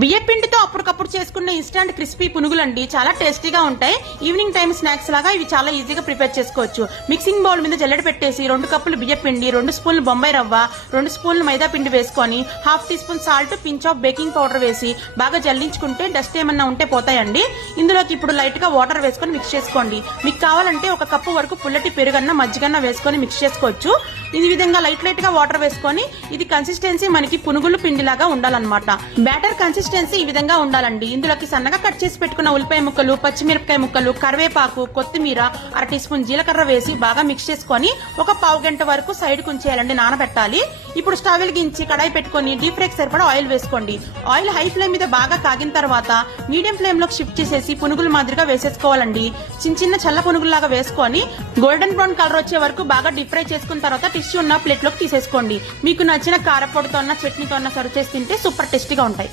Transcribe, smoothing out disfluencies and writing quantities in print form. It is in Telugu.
బియ్యం పిండితో అప్పటికప్పుడు చేసుకున్న ఇన్స్టాంట్ క్రిస్పీ పునుగులండి చాలా టేస్టీగా ఉంటాయి. ఈవినింగ్ టైం స్నాక్స్ లాగా ఇవి చాలా ఈజీగా ప్రిపేర్ చేసుకోవచ్చు. మిక్సింగ్ బౌల్ మీద జల్లెడ పెట్టేసి 2 కప్పులు బియ్యం పిండి, 2 స్పూన్లు బొంబాయి రవ్వ, 2 స్పూన్లు మైదా పిండి వేసుకొని ½ teaspoon salt, pinch of baking powder వేసి బాగా జల్లించుకుంటే డస్ట్ ఏమన్నా ఉంటే పోతాయండి. ఇందులోకి ఇప్పుడు లైట్ గా వాటర్ వేసుకొని మిక్స్ చేసుకోండి. మీకు కావాలంటే 1 కప్పు వరకు పుల్లటి పెరుగన్న మజ్జిగన్న వేసుకొని మిక్స్ చేసుకోవచ్చు. ఈ విధంగా లైట్ గా వాటర్ వేసుకొని ఇది కన్సిస్టెన్సీ మనకి పునుగులు పిండిలాగా ఉండాలన్నమాట. బ్యాటర్ కన్సిస్టెన్సీ ఈ విధంగా ఉండాలండి. ఇందులోకి సన్నగా కట్ చేసి పెట్టుకున్న ఉల్లిపాయ ముక్కలు, పచ్చిమిరపకాయ ముక్కలు, కరివేపాకు, కొత్తిమీర, 1 టీ స్పూన్ జీలకర్ర వేసి బాగా మిక్స్ చేసుకొని ఒక పావు గంట వరకు సైడ్ కుంచేయాలండి, నానబెట్టాలి. ఇప్పుడు స్టవ్ వెలిగించి కడాయి పెట్టుకొని డీప్ ఫ్రైకి సరిపడా ఆయిల్ వేసుకోండి. ఆయిల్ హై ఫ్లేమ్ మీద బాగా కాగిన తర్వాత మీడియం ఫ్లేమ్ లోకి షిఫ్ట్ చేసేసి పునుగుల మాదిరిగా వేసేసుకోవాలండి. చిన్న చల్ల పునుగుల్లాగా వేసుకొని గోల్డెన్ బ్రౌన్ కలర్ వచ్చే వరకు బాగా డీప్ ఫ్రై చేసుకున్న తర్వాత టిష్యూ ఉన్న ప్లేట్ లోకి తీసేసుకోండి. మీకు నచ్చిన కారపొడితో చట్నీతో సర్వ్ చేసి తింటే సూపర్ టేస్టీగా ఉంటాయి.